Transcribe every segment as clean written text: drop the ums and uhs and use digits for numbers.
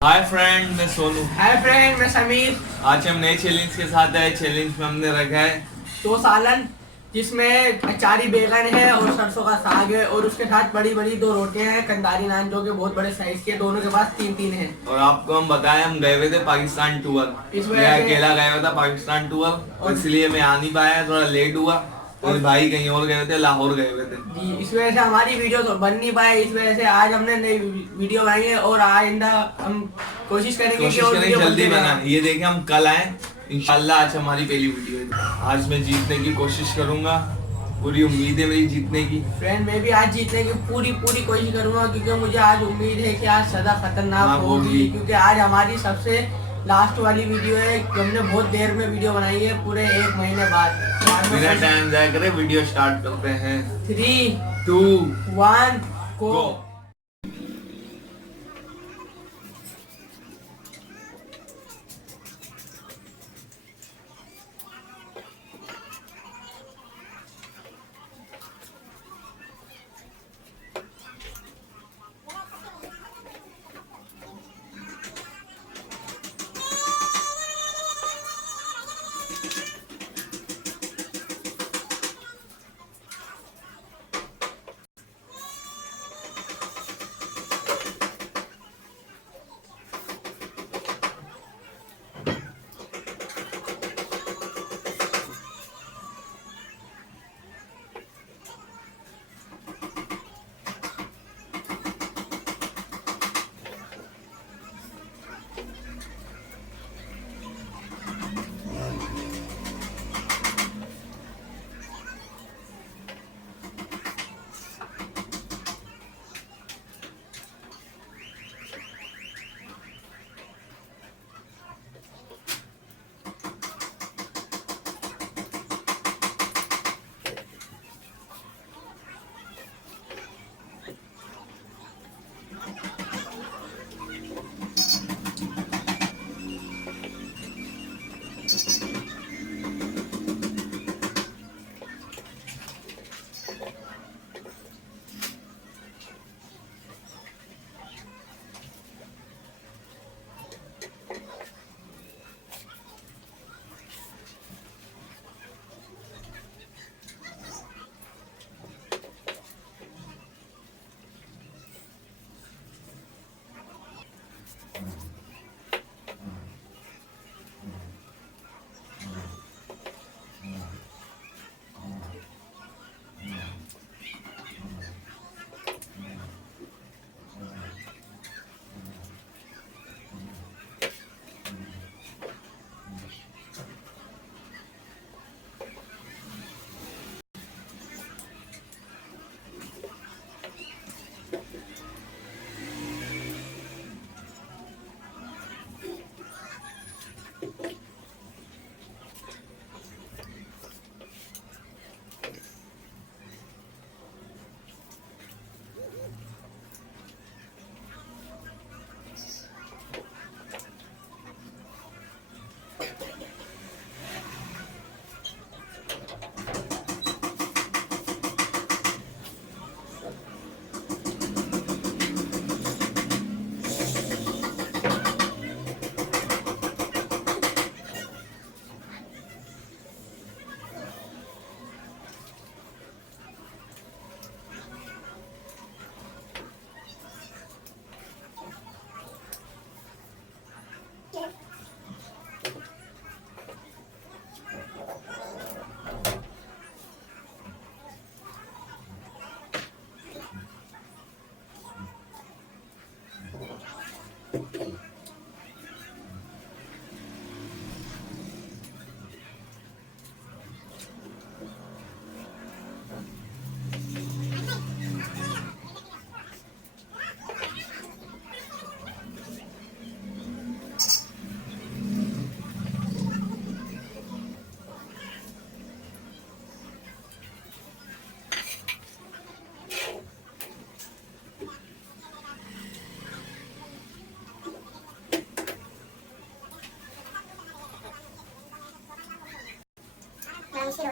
Hi friend, मैं Sonu. Hi friend, मैं समीर। आज हम नए चैलेंज के साथ आए। चैलेंज में हमने रखा है तो सालन जिसमें अचारी बैगन है और सरसों का साग है और उसके साथ बड़ी बड़ी दो रोटियां हैं, कंदारी नान, जो कि बहुत बड़े साइज के, दोनों के पास तीन तीन है। और आपको हम बताएं, हम गए हुए थे पाकिस्तान टूर। इस मैं वजह से अकेला गया हुआ था पाकिस्तान टूर, और और इसलिए मैं आ नहीं पाया, थोड़ा लेट हुआ। मेरे भाई कहीं और गए हुए थे, लाहौर गए हुए थे। जी, इस वजह से हमारी वीडियो तो बन नहीं पाए। इस वजह से आज हमने नई वीडियो बनाई है और आइंदा हम कोशिश करेंगे कि कोशिश और करें वीडियो जल्दी बनते बनाए। रहें। ये देखें, हम कल आए इंशाल्लाह। आज हमारी पहली वीडियो है। आज मैं जीतने की कोशिश करूंगा, पूरी उम्मीद है मेरी जीतने की। फ्रेंड, मैं भी आज जीतने की पूरी पूरी कोशिश करूंगा, क्योंकि मुझे आज उम्मीद है कि आज सदा खतरनाक हाँ, होगी, होगी। क्योंकि आज हमारी सबसे लास्ट वाली वीडियो है कि हमने बहुत देर में वीडियो बनाई है, पूरे एक महीने बाद। बिना टाइम जाया करे वीडियो स्टार्ट करते हैं। 3, 2, 1 गो। गो।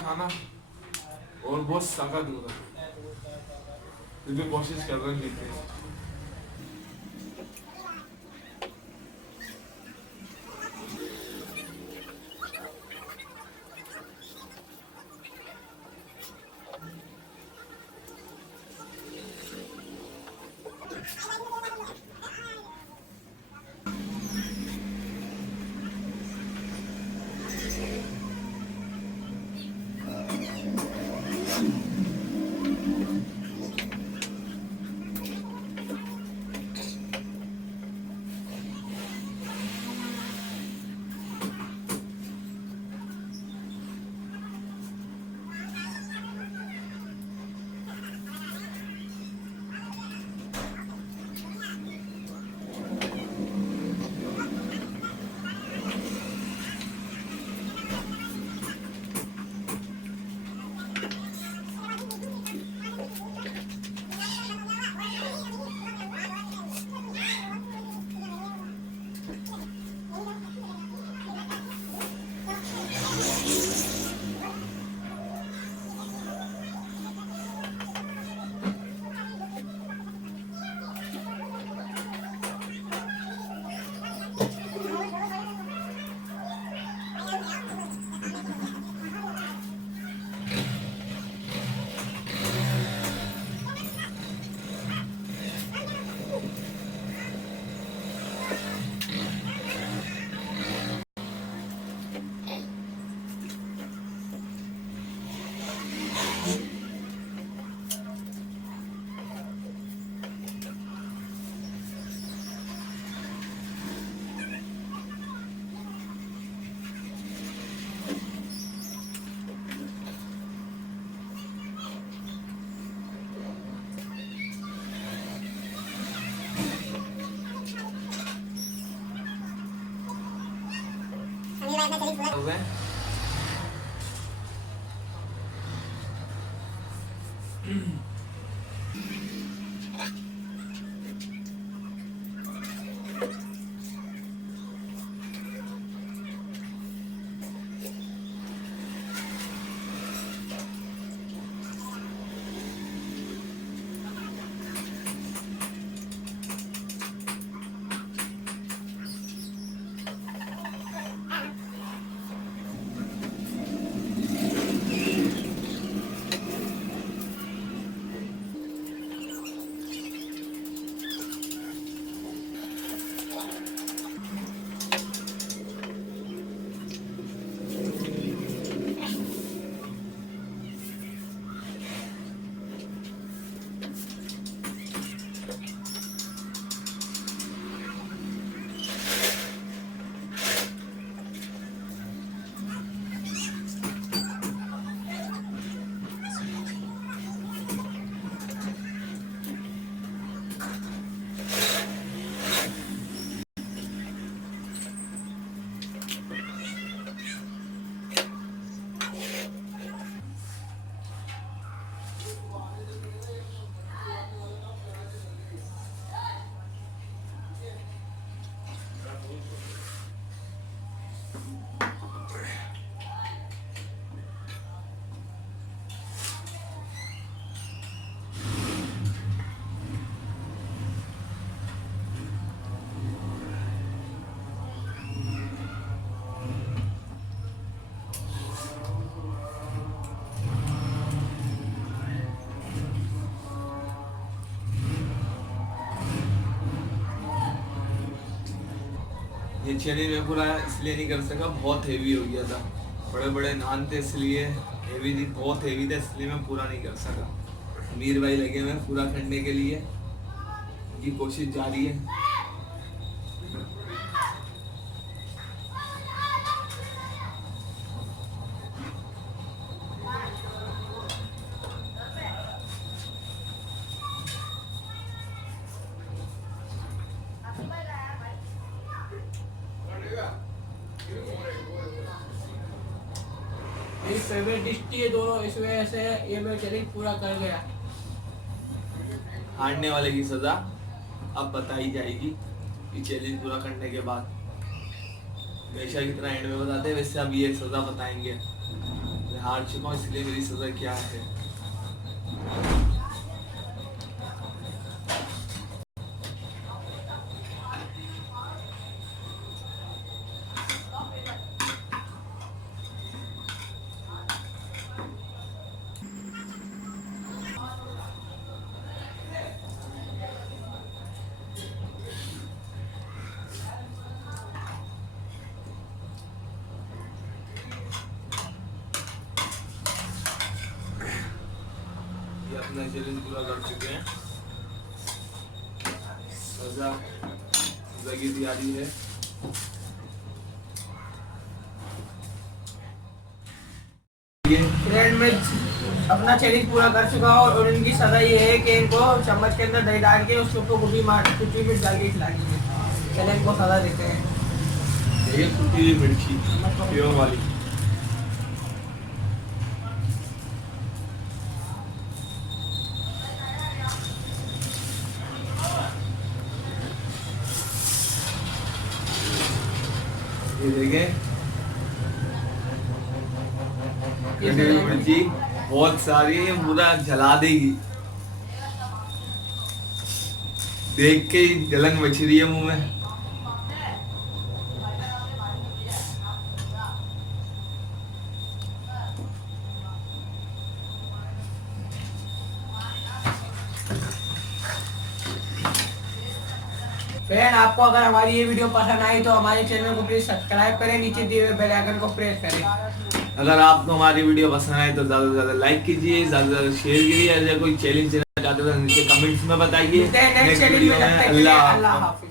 खाना और बहुत ताकत दूंगा, फिर भी कोशिश कर रहे हैं जीतने की। हो गए। ये चैलेंज मैं पूरा इसलिए नहीं कर सका, बहुत हेवी हो गया था, बड़े बड़े नान थे इसलिए हेवी थी, बहुत हेवी था इसलिए मैं पूरा नहीं कर सका। अमीर भाई लगे हुए पूरा करने के लिए, उनकी कोशिश जारी है। मेरी फेवरेट डिश थी ये दोनों, इस वजह से ये मैं चैलेंज पूरा कर गया। हारने वाले की सजा अब बताई जाएगी ये चैलेंज पूरा करने के बाद। हमेशा की तरह एंड में बताते हैं, वैसे अब ये सजा बताएंगे। मैं हार चुका हूँ इसलिए मेरी सजा क्या है। अपना चैलेंज पूरा कर चुके हैं। सजा की तैयारी है। फ्रेंड मैं अपना चैलेंज पूरा कर चुका हूँ और इनकी सजा ये है कि इनको चम्मच के अंदर दही डाल के उसके ऊपर गोभी मार कुछ भी मिर्च डाल के खिलानी है। चले इनको सजा देते हैं। ये कुटी हुई मिर्ची प्योर वाली। ये देखें मिर्ची बहुत सारी है, पूरा जला देगी। देख के ही जलन मच रही है मुंह में। फ्रेंड आपको अगर हमारी ये वीडियो पसंद आई तो हमारे चैनल को प्लीज सब्सक्राइब करें, नीचे दिए हुए बेल आइकन को प्रेस करें। अगर आपको हमारी वीडियो पसंद आए तो ज्यादा से ज्यादा लाइक कीजिए, ज्यादा से ज्यादा शेयर कीजिए। अगर कोई चैलेंज देना चाहते हो तो नीचे कमेंट्स में बताइए। नेक्स्ट वीडियो में अल्लाह हाफिज़।